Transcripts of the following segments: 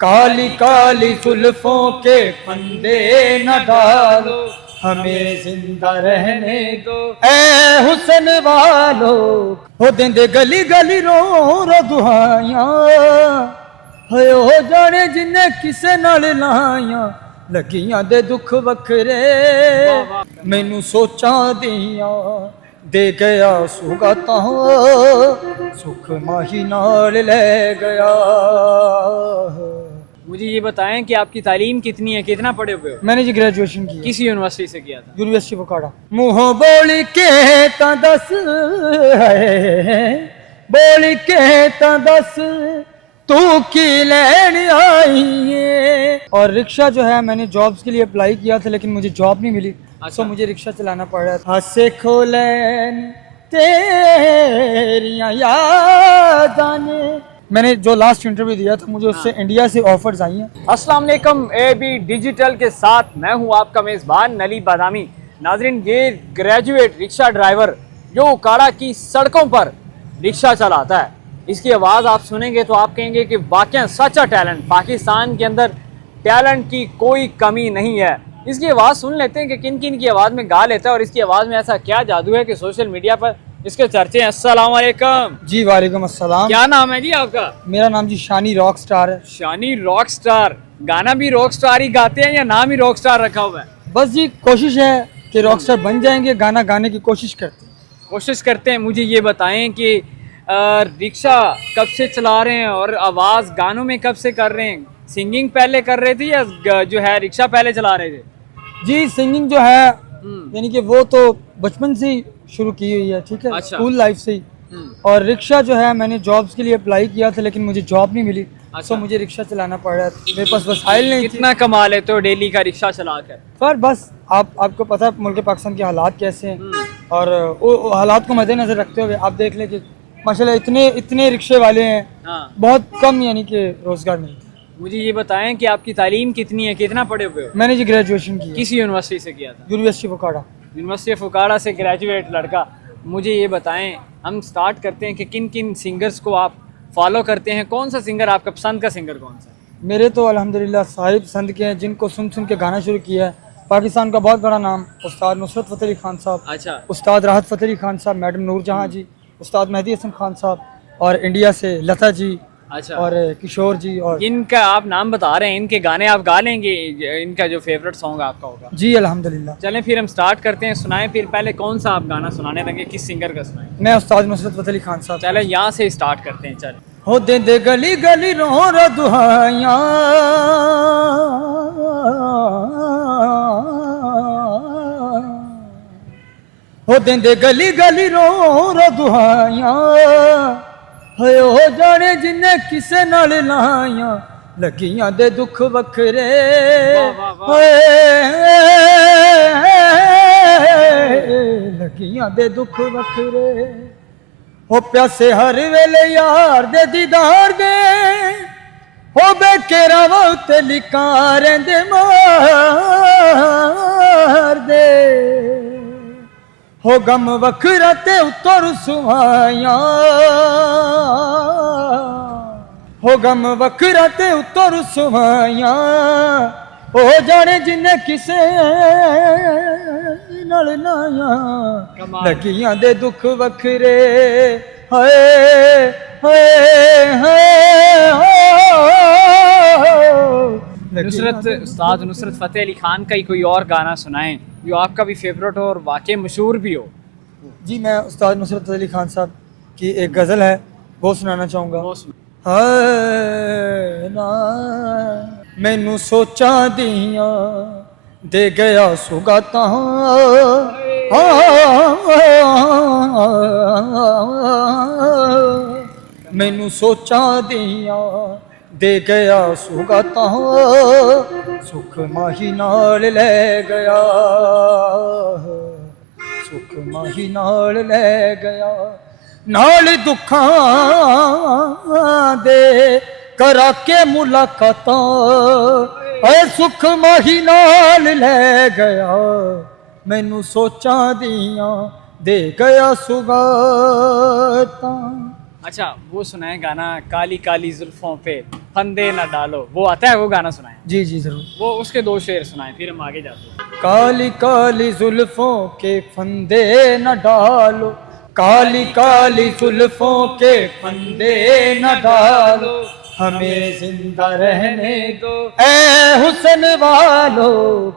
काली काली जुल्फों के फंदे न डालो, हमें जिंदा रहने दो ऐ हुस्न वालो। हो देंदे गली गली रो रो दुहाइयां, होए हो जाने जिन्ने किसे नाल लाइयां, लगियां दे दुख वखरे मैनू सोचां दियां, दे गया सुगाता सुख माही नाल ले गया। मुझे ये बताएं कि आपकी तालीम कितनी है, कितना पढ़े हुए हो? मैंने जी ग्रेजुएशन की किस यूनिवर्सिटी से किया था? यूनिवर्सिटी बकाड़ा। मुँह बोल के ता दस बोल के ता दस तू की लेन आई है। और रिक्शा जो है मैंने जॉब्स के लिए अप्लाई किया था लेकिन मुझे जॉब नहीं मिली, तो मुझे रिक्शा चलाना पड़ रहा था। हंसे खोलन तेरियां यादां ने, मैंने जो लास्ट इंटरव्यू दिया था मुझे उससे इंडिया से ऑफर्स आई हैं। अस्सलाम वालेकुम, AB डिजिटल के साथ मैं हूं आपका मेज़बान नली बादामी। नाजरीन, ये ग्रेजुएट रिक्शा ड्राइवर जो उकाड़ा की सड़कों पर रिक्शा चलाता है, इसकी आवाज़ आप सुनेंगे तो आप कहेंगे कि वाकई सच्चा टैलेंट, पाकिस्तान के अंदर टैलेंट की कोई कमी नहीं है। इसकी आवाज़ सुन लेते हैं कि किन किन की आवाज़ में गा लेता है और इसकी आवाज़ में ऐसा क्या जादू है कि सोशल मीडिया पर इसके चर्चे हैं। अस्सलाम वालेकुम जी वालेकुम अस्सलाम। क्या नाम है जी आपका? मेरा नाम जी शानी रॉक स्टार है। शानी रॉक स्टार। गाना भी रॉक स्टार ही गाते हैं या नाम ही रॉक स्टार रखा हुआ है? बस जी कोशिश है कि रॉक स्टार बन जाएंगे, गाना गाने की कोशिश करते हैं। कोशिश करते हैं। मुझे ये बताएं कि रिक्शा कब से चला रहे हैं और आवाज़ गानों में कब से कर रहे हैं? सिंगिंग पहले कर रहे थे या जो है रिक्शा पहले चला रहे थे? जी सिंगिंग जो है यानी कि वो तो बचपन से ही शुरू की हुई है, ठीक है, अच्छा। स्कूल लाइफ से ही। और रिक्शा जो है मैंने जॉब्स के लिए अप्लाई किया था लेकिन मुझे जॉब नहीं मिली, अच्छा। तो मुझे रिक्शा चलाना पड़ रहा था, मेरे पास वसाइल नहीं थे। कितना कमा लेते हो डेली का रिक्शा चला कर? पर बस आपको पता है मुल्क पाकिस्तान के हालात कैसे हैं, और वो हालात को मद्देनजर रखते हुए आप देख लें कि माशाल्लाह इतने रिक्शे वाले हैं, हाँ। बहुत कम यानी कि रोजगार मिलता है। मुझे ये बताएं कि आपकी तालीम कितनी है, कितना पढ़े हुए हो? मैंने जी ग्रेजुएशन की किस यूनिवर्सिटी से किया था? यूनिवर्सिटी बकाड़ा। यूनिवर्सिटी ऑफ उकाड़ा से ग्रेजुएट लड़का। मुझे ये बताएं, हम स्टार्ट करते हैं कि किन किन सिंगर्स को आप फॉलो करते हैं, कौन सा सिंगर आपका पसंद का सिंगर कौन सा? मेरे तो अल्हम्दुलिल्लाह सारे पसंद के हैं, जिनको सुन सुन के गाना शुरू किया है। पाकिस्तान का बहुत बड़ा नाम उस्ताद नुसरत फ़तेह अली खान साहब, अच्छा। उस्ताद राहत फ़तेह अली खान साहब, मैडम नूरजहां जी, उस्ताद मेहदी हसन खान साहब, और इंडिया से लता जी, अच्छा। और किशोर जी। और इनका आप नाम बता रहे हैं, इनके गाने आप गा लेंगे? इनका जो फेवरेट सॉन्ग आपका होगा? जी अल्हम्दुलिल्लाह। चलें फिर हम स्टार्ट करते हैं। सुनाएं फिर, पहले कौन सा आप गाना सुनाने लगे, किस सिंगर का सुनाएं? मैं उस्ताद नुसरत फ़तेह अली खान साहब। चलें यहाँ से स्टार्ट करते हैं। चलें। हो दे गली गली रो रो दुहाइयां, हो दे गली गली रो रो दुहाइयां, होए हो जाने जिन्ने किसे नाल लाइयां, लगियां दे दुख वखरे होए, लगियां दे दुख वखरे। हो प्यासे हर वेले यार दे दीदार दे, हो बेकेरा वक्त लिकारें दे मार दे, हो गम वखरा ते उतर सुहाइयां, हो गम वखरा ते उतर सुहाइयां, हो जाने जिन्ने किसे नाल लाया, लगियां दे दुख वखरे हाय हाय हाय। उस्ताद नुसरत फ़तेह अली खान का ही कोई और गाना सुनाएं जो आपका भी फेवरेट हो और वाकई मशहूर भी हो। जी मैं उस्ताद नुसरत फ़तेह अली खान साहब की एक गज़ल है वो सुनाना चाहूँगा। हाय ना मैनू सोचा दियां दे गया सुगाता, मैनू सोचा दियां दे गया सुगाता, सुख माही नाल ले गया, सुख माही नाल ले गया, नाल दुखां दे करा के मुलाकातां, ऐ सुख माही नाल ले गया, मैनू सोचां दियां दे गया सुगातां। अच्छा वो सुनाए गाना काली काली जुल्फों पे फंदे न डालो, वो आता है वो गाना सुनाए। जी जी जरूर। वो उसके दो शेर सुनाए फिर हम आगे जाते हैं। काली काली जुल्फों के फंदे न डालो, काली काली जुल्फों के फंदे न डालो, हमें जिंदा रहने दो ऐ हुस्न वालो।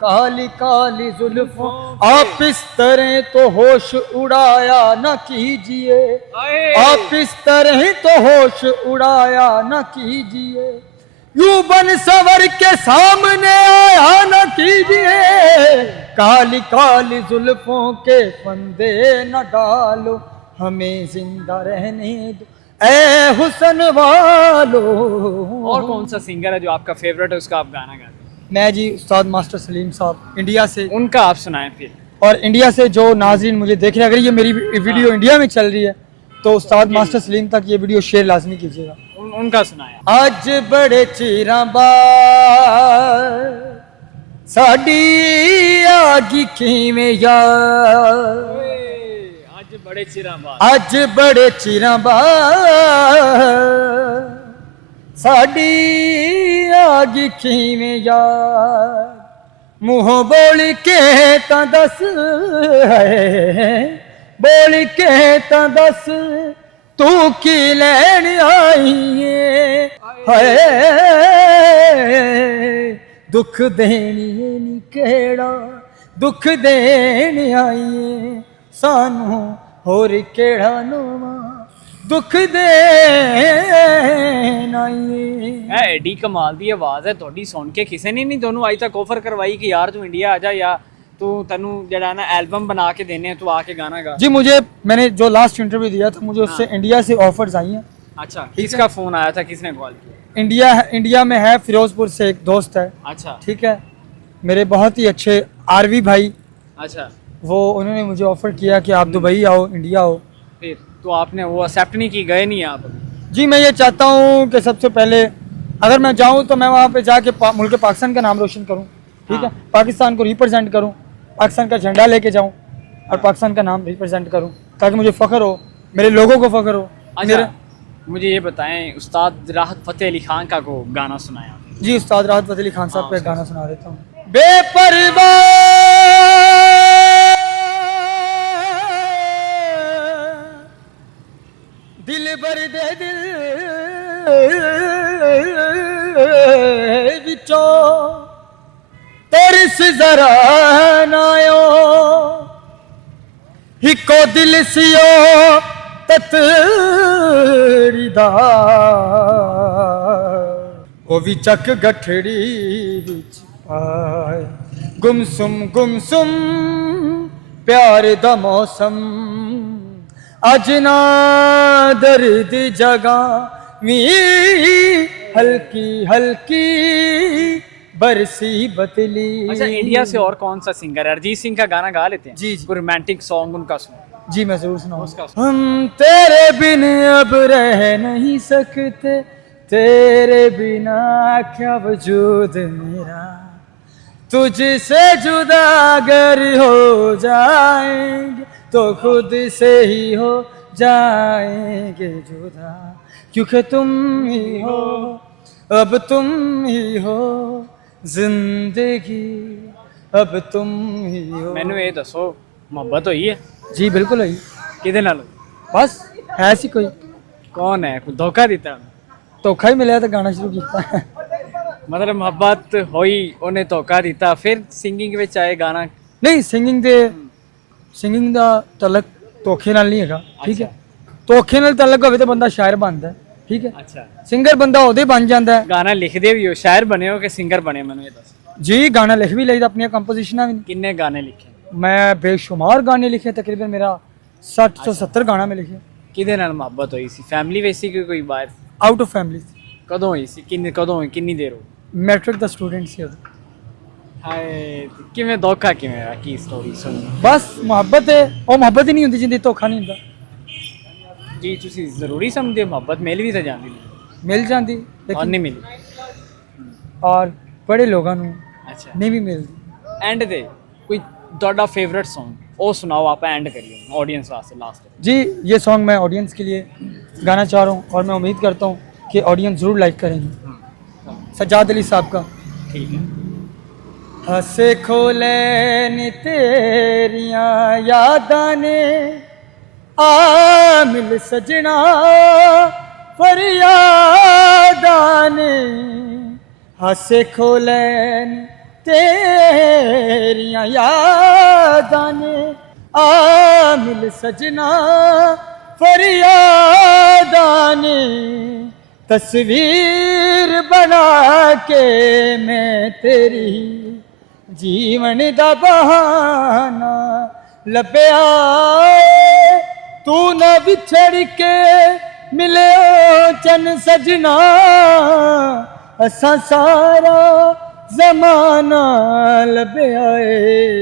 काली काली जुल्फों आप इस तरह तो होश उड़ाया न कीजिए, आप इस तरह तो होश उड़ाया न कीजिए, यूं बन सवर के सामने आया न कीजिए, काली काली जुल्फों के फंदे न डालो, हमें जिंदा रहने दो ऐ हुस्न वालो। और कौन सा सिंगर है जो आपका फेवरेट है, उसका आप गाना गाते हैं? मैं जी उस्ताद मास्टर सलीम साहब इंडिया से, उनका आप सुनाएं फिर। और इंडिया से जो नाजरीन मुझे देख रहे हैं, अगर ये मेरी वीडियो इंडिया में चल रही है तो उस्ताद मास्टर सलीम तक ये वीडियो शेयर लाजमी कीजिएगा। उनका सुनाया। आज बड़े चिरां बाद साडी आगी किवें यार, आज बड़े चिरां बाद, आज बड़े चिरां बाद साडी आगी किवें यार, मुँहों बोल के तां दस है, बोल के तां दस तू की लैन आई है, दुख देनी नी केड़ा दुख देन आई सानू होर केड़ा नवा दुख देन आई। एडी कमाल दी आवाज है ਤੁਹਾਡੀ, सुन के किसी ने नहीं दोनों आज तक ऑफर करवाई कि यार तू इंडिया आ जा या तू तेनू जड़ा ना एल्बम बना के देने तू आके गाना गा। जी मुझे, मैंने जो लास्ट इंटरव्यू दिया था मुझे उससे इंडिया से ऑफर्स आई हैं। अच्छा किसका फोन आया था, किसने कॉल किया? इंडिया में है, फिरोजपुर से एक दोस्त है। अच्छा ठीक है, मेरे बहुत ही अच्छे आरवी भाई, अच्छा वो उन्होंने मुझे ऑफर किया कि आप दुबई आओ, इंडिया आओ। फिर तो आपने वो एक्सेप्ट नहीं की, गए नहीं आप? जी मैं ये चाहता हूँ कि सबसे पहले अगर मैं जाऊँ तो मैं वहाँ पे जाके मुल्क पाकिस्तान का नाम रोशन करूँ। ठीक है, पाकिस्तान को रिप्रेजेंट करूँ, पाकिस्तान का झंडा लेके जाऊँ और पाकिस्तान का नाम रिप्रेजेंट करूँ, ताकि मुझे फ़ख्र हो, मेरे लोगों को फ़ख्र हो। अच्छा मुझे ये बताएं, उस्ताद राहत फ़तेह अली खान का को गाना सुनाया? जी उस्ताद राहत फ़तेह अली खान साहब पे गाना सुना देता हूँ। बेपरवाह दिल बर दे दिल विचों तरस जरा नायो, हिको दिल सियो ततड़ी दा ओ भी चक गठड़ी विच आए, गुमसुम प्यार दा मौसम अज ना दर्द जगा मी हल्की हल्की बरसी बतली। अच्छा इंडिया से और कौन सा सिंगर है? अरिजीत सिंह का गाना गा लेते हैं? जी जी। कोई रोमांटिक सॉन्ग उनका सुनो। जी मैं जरूर सुनाऊंगा। उसका हम तेरे बिन अब रह नहीं सकते, तेरे बिना क्या वजूद मेरा, तुझसे जुदा अगर हो जाएंगे तो खुद से ही हो जाएंगे जुदा, क्योंकि तुम ही हो, अब तुम ही हो जिंदगी, अब तुम ही हो। मैनू ये दसो मोहब्बत हुई है? जी बिल्कुल है। किदे नाल? बस ऐसी कोई कौन है? कोई धोखा दिता? धोखा ही मिला तो गाना शुरू किया। मतलब मोहब्बत होई उन्हें धोखा दिता फिर सिंगिंग विच आए गाना? नहीं सिंगिंग ਦਾ ਤਲਕ ਧੋਖੇ ਨਾਲ ਨਹੀਂ ਹੈਗਾ। ਠੀਕ ਹੈ, ਧੋਖੇ ਨਾਲ ਤਲਕ ਹੋਵੇ ਤਾਂ ਬੰਦਾ ਸ਼ਾਇਰ ਬਣਦਾ ਹੈ। ਠੀਕ ਹੈ, अच्छा ਸਿੰਗਰ ਬੰਦਾ ਉਹਦੇ ਬਣ ਜਾਂਦਾ ਹੈ। गाना लिखदे भी हो, शायर बने हो कि सिंगर बने? मैनू ये दस। जी गाना लिख भी लईदा, अपनी कंपोजिशनां भी। किन्ने गाने लिखे? मैं बेशुमार गाने लिखे, तकरीबन मेरा 60 ਤੋਂ 70 गाना में लिखे। किदे नाल मोहब्बत होई सी? फैमिली वैसी कि कोई बाहर? Out of family. कदों होई सी? कदों होई? किन्नी देर हो? मैट्रिक ਦਾ स्टूडेंट ਸੀ ਉਦੋਂ। हाय किवें धोखा किवें आ? की स्टोरी सुन। बस ਮੁਹੱਬਤ ਹੈ, ਉਹ ਮੁਹੱਬਤ ਹੀ ਨਹੀਂ ਹੁੰਦੀ ਜਿੰਦੀ ਧੋਖਾ ਨਹੀਂ ਹੁੰਦਾ। जी तुसी जरूरी समझदे हो मोहब्बत मिल भी तो जाती मिल जाती और लेकिन नहीं मिली? और बड़े लोगों ਨੂੰ अच्छा नहीं भी मिलती। एंड दे कोई ਤੁਹਾਡਾ फेवरेट सॉन्ग ਉਹ ਸੁਣਾਓ, ਆਪਾਂ ਐਂਡ ਕਰੀਏ ਆਡੀਅנס ਵਾਸਤੇ ਲਾਸਟ। जी ये सॉन्ग मैं ऑडियंस के लिए गाना चाह रहा हूँ और मैं उम्मीद करता हूँ कि ऑडियंस ज़रूर लाइक करेंगे। सज्जाद अली साहब का। ठीक है। हसे खोले नी तेरियां यादां ने आ मिल सजना फरियादां ने हसे खोले नी तेरियां यादां ने आ मिल सजना फरियादां ने तस्वीर बना के मैं तेरी जीवन दा बहाना लभ्या तू न विछड़ के मिले चन सजना असा सारा जमाना लभ्या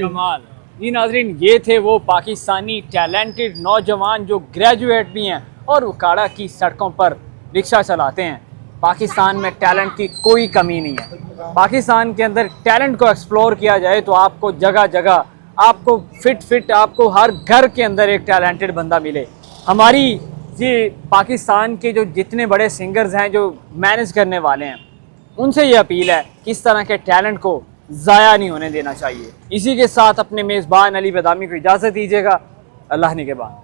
कमाल। जी नाजरीन, ये थे वो पाकिस्तानी टैलेंटेड नौजवान जो ग्रेजुएट भी हैं और उकाड़ा की सड़कों पर रिक्शा चलाते हैं। पाकिस्तान में टैलेंट की कोई कमी नहीं है। पाकिस्तान के अंदर टैलेंट को एक्सप्लोर किया जाए तो आपको जगह जगह, आपको फिट आपको हर घर के अंदर एक टैलेंटेड बंदा मिले। हमारी ये पाकिस्तान के जो जितने बड़े सिंगर्स हैं, जो मैनेज करने वाले हैं, उनसे ये अपील है कि इस तरह के टैलेंट को ज़ाया नहीं होने देना चाहिए। इसी के साथ अपने मेज़बान अली बदामी को इजाज़त दीजिएगा। अल्लाह निगहबान।